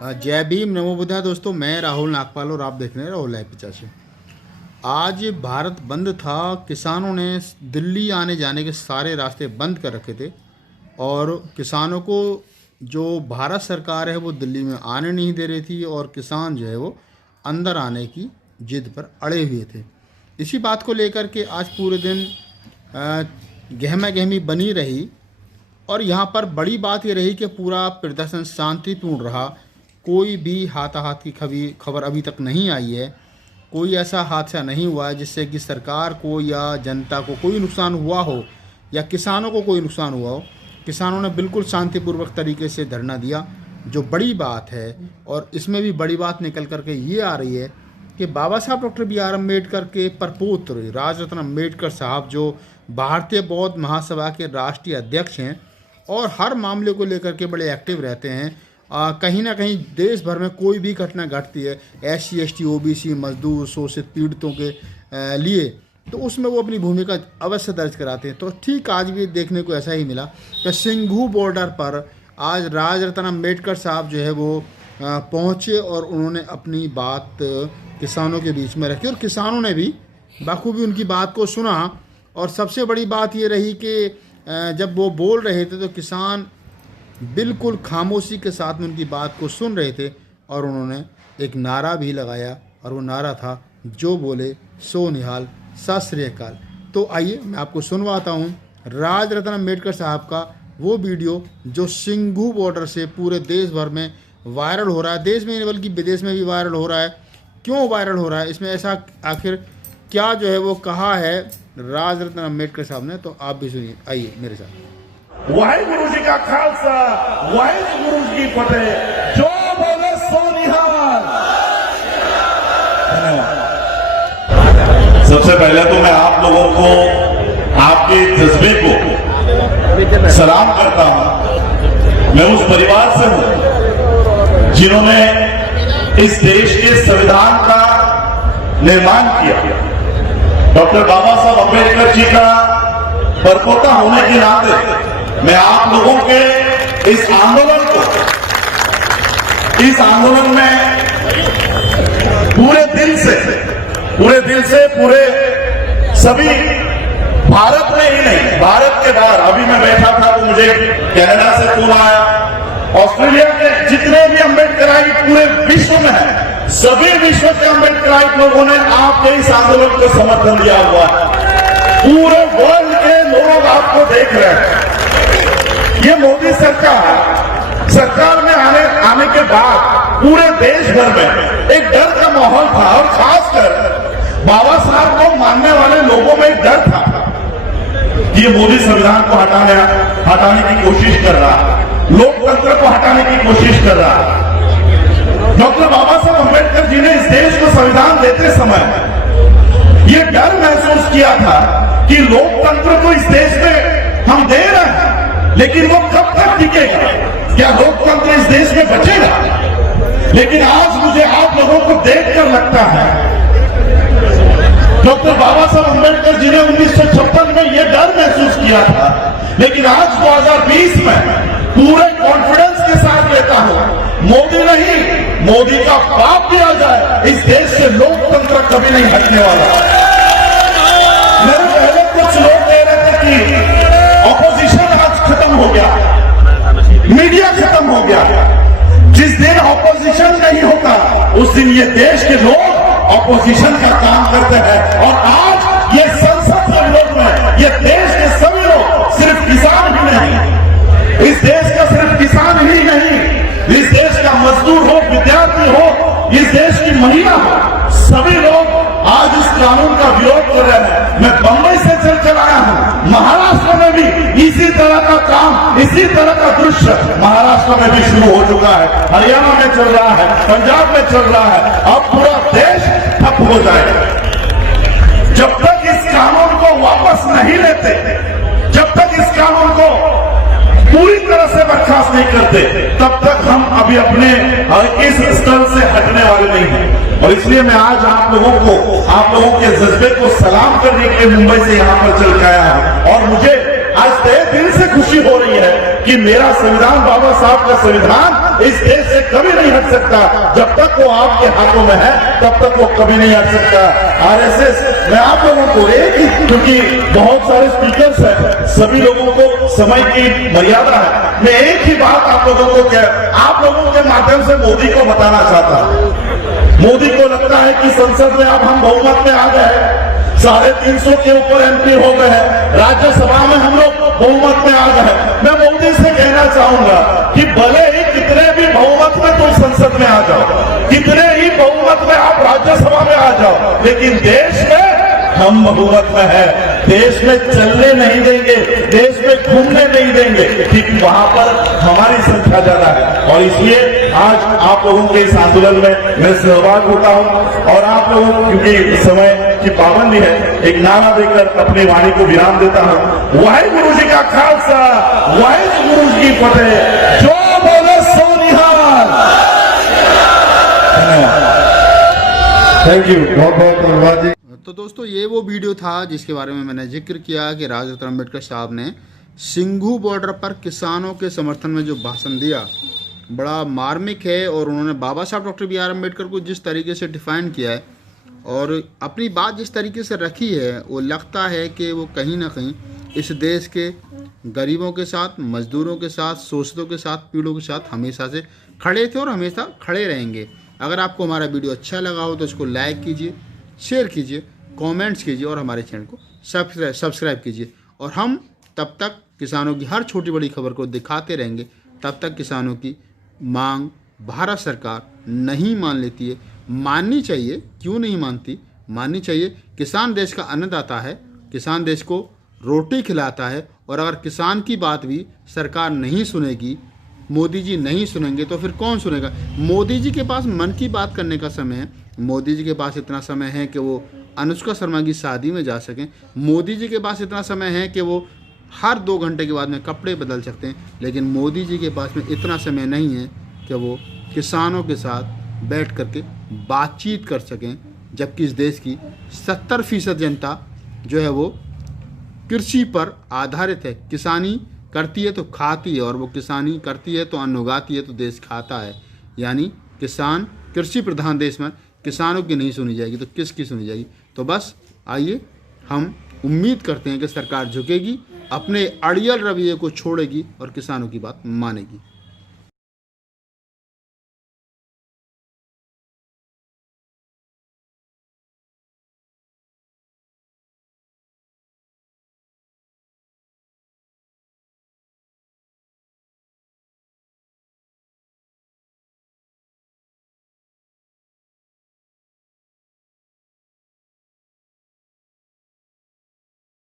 जय भीम, नमो बुद्धा। दोस्तों, मैं राहुल नागपाल और आप देख रहे हैं राहुल लाइव 85। आज भारत बंद था। किसानों ने दिल्ली आने जाने के सारे रास्ते बंद कर रखे थे और किसानों को जो भारत सरकार है वो दिल्ली में आने नहीं दे रही थी और किसान जो है वो अंदर आने की जिद पर अड़े हुए थे। इसी बात को लेकर के आज पूरे दिन गहमा गहमी बनी रही और यहाँ पर बड़ी बात ये रही कि पूरा प्रदर्शन शांतिपूर्ण रहा। कोई भी हाथाहाथ की खबर अभी तक नहीं आई है। कोई ऐसा हादसा नहीं हुआ है जिससे कि सरकार को या जनता को कोई नुकसान हुआ हो या किसानों को कोई नुकसान हुआ हो। किसानों ने बिल्कुल शांतिपूर्वक तरीके से धरना दिया, जो बड़ी बात है। और इसमें भी बड़ी बात निकल करके ये आ रही है कि बाबा साहब डॉक्टर बी.आर. अम्बेडकर के प्रपौत्र राजरत्न अम्बेडकर साहब, जो भारतीय बौद्ध महासभा के राष्ट्रीय अध्यक्ष हैं और हर मामले को लेकर के बड़े एक्टिव रहते हैं। कहीं ना कहीं देश भर में कोई भी घटना घटती है SC ST OBC मजदूर शोषित पीड़ितों के लिए, तो उसमें वो अपनी भूमिका अवश्य दर्ज कराते हैं। तो ठीक आज भी देखने को ऐसा ही मिला कि सिंघू बॉर्डर पर आज राजरत्न अम्बेडकर साहब जो है वो पहुँचे और उन्होंने अपनी बात किसानों के बीच में रखी और किसानों ने भी बाखूबी उनकी बात को सुना। और सबसे बड़ी बात ये रही कि जब वो बोल रहे थे तो किसान बिल्कुल खामोशी के साथ में उनकी बात को सुन रहे थे और उन्होंने एक नारा भी लगाया और वो नारा था, जो बोले सो निहाल, सत श्री अकाल। तो आइए मैं आपको सुनवाता हूँ राजरत्न अम्बेडकर साहब का वो वीडियो जो सिंघू बॉर्डर से पूरे देश भर में वायरल हो रहा है। देश में नहीं बल्कि विदेश में भी वायरल हो रहा है। क्यों वायरल हो रहा है, इसमें ऐसा आखिर क्या जो है वो कहा है राजरत्न अम्बेडकर साहब ने, तो आप भी सुनिए। आइए मेरे साथ। वाहिगुरु जी का खालसा, वाहिगुरु जी की फतेह। जो बोले सो निहाल। सबसे पहले तो मैं आप लोगों को आपके जज्बे को सलाम करता हूं। मैं उस परिवार से हूं जिन्होंने इस देश के संविधान का निर्माण किया। डॉक्टर बाबा साहब अम्बेडकर जी का परपोता होने के नाते मैं आप लोगों के इस आंदोलन में पूरे दिल से पूरे सभी भारत में ही नहीं, भारत के बाहर, अभी मैं बैठा था तो मुझे कनाडा से फोन आया, ऑस्ट्रेलिया के जितने भी अम्बेडकराइट पूरे विश्व में है, सभी विश्व के अम्बेडकराइट लोगों ने आपके इस आंदोलन को समर्थन दिया हुआ है। पूरे वर्ल्ड के लोग आपको देख रहे हैं। ये मोदी सरकार में आने के बाद पूरे देश भर में एक डर का माहौल था और खासकर बाबा साहब को मानने वाले लोगों में एक डर था कि ये मोदी संविधान को हटाने की कोशिश कर रहा, लोकतंत्र को हटाने की कोशिश कर रहा। डॉक्टर बाबा साहब अम्बेडकर जी ने इस देश को संविधान देते समय ये डर महसूस किया था कि लोकतंत्र को इस देश में हम दे रहे हैं, लेकिन वो कब तक टिकेगा, क्या लोकतंत्र इस देश में बचेगा। लेकिन आज मुझे आप लोगों को देखकर लगता है डॉक्टर बाबा साहब अम्बेडकर जी ने 1956 में यह डर महसूस किया था, लेकिन आज 2020 में पूरे कॉन्फिडेंस के साथ लेता हूं, मोदी नहीं, मोदी का बाप भी आ जाए, इस देश से लोकतंत्र कभी नहीं हटने वाला। मेरे पहले कुछ लोग कह रहे थे कि ऑपोजिशन आज खत्म हो गया, मीडिया खत्म हो गया। जिस दिन ऑपोजिशन नहीं होता उस दिन ये देश के लोग ऑपोजिशन का काम करते हैं। और आज ये संसद के लोग में ये देश के सभी लोग, सिर्फ किसान ही नहीं, इस देश का सिर्फ किसान ही नहीं, इस देश का मजदूर हो, विद्यार्थी हो, इस देश की महिला हो, सभी लोग आज इस कानून का विरोध कर रहे हैं। मैं बंबई से चल आया हूं, महाराष्ट्र में भी इसी तरह का काम, इसी तरह का दृश्य महाराष्ट्र में भी शुरू हो चुका है, हरियाणा में चल रहा है, पंजाब में चल रहा है। अब पूरा देश ठप हो जाएगा। जब तक इस कानून को वापस नहीं लेते, जब तक इस कानून को पूरी तरह से बर्खास्त नहीं करते, तब तक हम अभी अपने इस स्तर से हटने वाले नहीं हैं। और इसलिए मैं आज आप लोगों के जज्बे को सलाम करने के लिए मुंबई से यहां पर चल के आया हूं। और मुझे आज तहे दिल से खुशी हो रही है कि मेरा संविधान, बाबा साहब का संविधान इस देश से कभी नहीं हट हट सकता, जब तक वो आपके हाथों में है तब तक वो कभी नहीं हट सकता। आरएसएस, मैं आप लोगों को क्योंकि बहुत सारे स्पीकर्स हैं, सभी लोगों को समय की मर्यादा है, मैं एक ही बात आप लोगों के माध्यम से मोदी को बताना चाहता हूं। मोदी को लगता है कि संसद में अब हम बहुमत में आ गए, 350 के ऊपर एमपी हो गए हैं, राज्यसभा में हम लोग बहुमत में आ गए। मैं मोदी से कहना चाहूंगा कि भले ही कितने भी बहुमत में तुम संसद में आ जाओ, कितने ही बहुमत में आप राज्यसभा में आ जाओ, लेकिन देश में हम बहुमत में है, देश में चलने नहीं देंगे, देश में घूमने नहीं देंगे, ठीक वहां पर हमारी संख्या ज्यादा है। और इसलिए आज आप लोगों के इस आंदोलन में मैं सहभाग होता हूं और आप लोगों क्योंकि समय की पाबंदी है, एक नारा देकर अपनी वाणी को विराम देता हूं। वाहिगुरु जी का खालसा, वाहिगुरु जी की फतेह, जो बोले सो निहाल। थैंक यू, बहुत बहुत धन्यवाद जी। तो दोस्तों, ये वो वीडियो था जिसके बारे में मैंने जिक्र किया कि राजा रत्न अम्बेडकर साहब ने सिंघू बॉर्डर पर किसानों के समर्थन में जो भाषण दिया, बड़ा मार्मिक है। और उन्होंने बाबा साहब डॉक्टर बी आर अम्बेडकर को जिस तरीके से डिफ़ाइन किया है और अपनी बात जिस तरीके से रखी है, वो लगता है कि वो कहीं ना कहीं इस देश के गरीबों के साथ, मजदूरों के साथ, शोषितों के साथ, पीड़ों के साथ हमेशा से खड़े थे और हमेशा खड़े रहेंगे। अगर आपको हमारा वीडियो अच्छा लगा हो तो इसको लाइक कीजिए, शेयर कीजिए, कमेंट्स कीजिए और हमारे चैनल को सब्सक्राइब कीजिए। और हम तब तक किसानों की हर छोटी बड़ी खबर को दिखाते रहेंगे। तब तक किसानों की मांग भारत सरकार नहीं मान लेती है। माननी चाहिए, क्यों नहीं मानती, माननी चाहिए। किसान देश का अन्नदाता है, किसान देश को रोटी खिलाता है। और अगर किसान की बात भी सरकार नहीं सुनेगी, मोदी जी नहीं सुनेंगे, तो फिर कौन सुनेगा। मोदी जी के पास मन की बात करने का समय है। मोदी जी के पास इतना समय है कि वो अनुष्का शर्मा की शादी में जा सकें। मोदी जी के पास इतना समय है कि वो हर 2 घंटे के बाद में कपड़े बदल सकते हैं। लेकिन मोदी जी के पास में इतना समय नहीं है कि वो किसानों के साथ बैठ करके बातचीत कर सकें, जबकि इस देश की 70% जनता जो है वो कृषि पर आधारित है। किसानी करती है तो खाती है, और वो किसानी करती है तो अन्न उगाती है तो देश खाता है। यानी किसान, कृषि प्रधान देश में किसानों की नहीं सुनी जाएगी तो किसकी सुनी जाएगी। तो बस आइए, हम उम्मीद करते हैं कि सरकार झुकेगी, अपने अड़ियल रवैये को छोड़ेगी और किसानों की बात मानेगी।